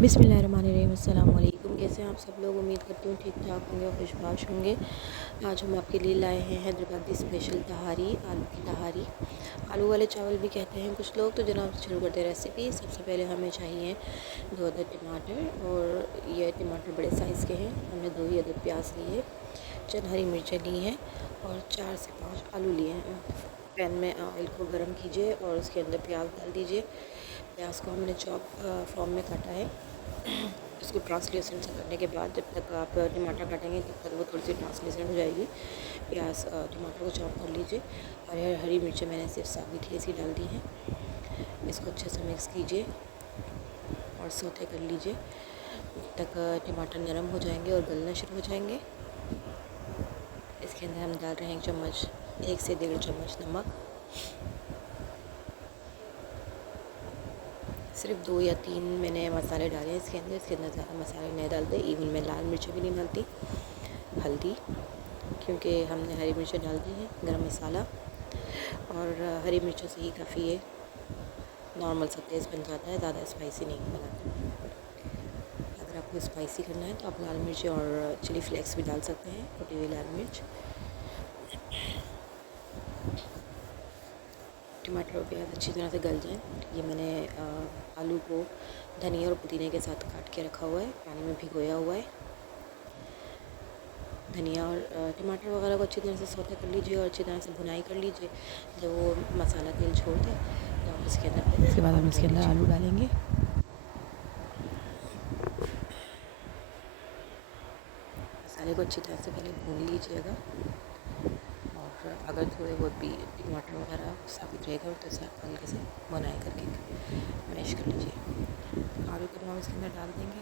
बिस्मिल्लाहिर्रहमानिर्रहीम। अस्सलाम वालेकुम। कैसे हैं आप सब लोग? उम्मीद करती हूँ ठीक ठाक होंगे और खुशबाश होंगे। आज हम आपके लिए लाए हैं हैदराबादी स्पेशल तहारी, आलू की तहारी। आलू वाले चावल भी कहते हैं कुछ लोग। तो जनाब शुरू करते हैं रेसिपी। सबसे पहले हमें चाहिए 2 अदद टमाटर, और ये टमाटर बड़े साइज़ के हैं। हमने 2 ही अदद प्याज लिए, चंद हरी मिर्चें ली हैं और 4 से 5 आलू लिए हैं। पैन में ऑयल को गर्म कीजिए और उसके अंदर प्याज डाल दीजिए। प्याज को हमने चॉप फॉर्म में काटा है। इसको ट्रांसलेशन से करने के बाद जब तक आप टमाटर काटेंगे तब तक वो थोड़ी सी ट्रांसलेशन हो जाएगी। प्याज टमाटर को चॉप कर लीजिए और हरी मिर्चें मैंने सिर्फ साबुत ही ऐसी डाल दी हैं। इसको अच्छे से मिक्स कीजिए और सौते कर लीजिए जब तक टमाटर नरम हो जाएंगे और गलना शुरू हो जाएंगे। इसके अंदर हम डाल रहे हैं 1 से 1.5 चम्मच नमक। सिर्फ 2 या 3 मैंने मसाले डाले हैं इसके अंदर ज़्यादा मसाले नहीं डालते। इवन मैं लाल मिर्चें भी नहीं डालती। हल्दी, क्योंकि हमने हरी मिर्चें डाल दी हैं। गरम मसाला और हरी मिर्चों से ही काफ़ी ये नॉर्मल सा टेस्ट बन जाता है, ज़्यादा स्पाइसी नहीं बनाते। अगर आपको स्पाइसी करना है तो आप लाल मिर्च और चिली फ्लेक्स भी डाल सकते हैं, कुटी हुई लाल मिर्च। टमाटर और प्याज अच्छी तरह से गल जाएं। ये मैंने आलू को धनिया और पुदीने के साथ काट के रखा हुआ है, पानी में भिगोया हुआ है। धनिया और टमाटर वगैरह को अच्छी तरह से सौते कर लीजिए और अच्छी तरह से भुनाई कर लीजिए। जब वो मसाला तेल छोड़ दे तो आप इसके बाद हम इसके अंदर आलू डालेंगे। मसाले को अच्छी तरह से पहले भून लीजिएगा और अगर थोड़े बहुत भी टमाटर वगैरह साबित रहेगा तो साथ हल्के से बनाए करके मैश कर लीजिए। आलू को हम इसके अंदर डाल देंगे।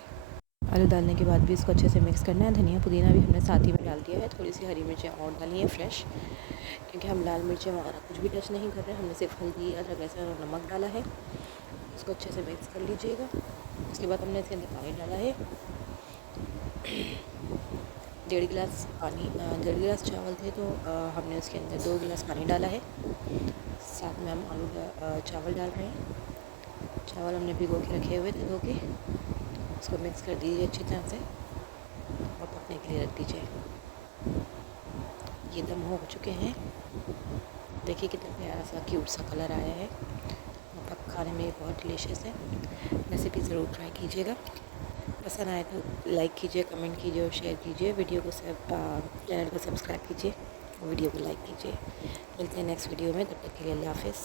आलू डालने के बाद भी इसको अच्छे से मिक्स करना है। धनिया पुदीना भी हमने साथ ही में डाल दिया है। थोड़ी सी हरी मिर्चें और डाली हैं फ्रेश, क्योंकि हम लाल मिर्चें वगैरह कुछ भी टच नहीं कर रहे हैं। हमने सिर्फ हल्दी, अदरक, लहसुन और नमक डाला है। इसको अच्छे से मिक्स कर लीजिएगा। उसके बाद हमने इसके अंदर पानी डाला है। 1.5 गिलास चावल थे तो हमने उसके अंदर 2 गिलास पानी डाला है। साथ में हम चावल डाल रहे हैं। चावल हमने भिगो के रखे हुए थे, धो के। इसको मिक्स कर दीजिए अच्छी तरह से और पकने के लिए रख दीजिए। ये दम हो चुके हैं। देखिए कितना प्यारा सा क्यूट सा कलर आया है और खाने में बहुत डिलीशियस है। रेसिपी ज़रूर ट्राई कीजिएगा। पसंद आए तो लाइक कीजिए, कमेंट कीजिए और शेयर कीजिए। चैनल को सब्सक्राइब कीजिए और वीडियो को लाइक कीजिए। मिलते हैं नेक्स्ट वीडियो में, तब तक के लिए अल्लाह हाफ़िज़।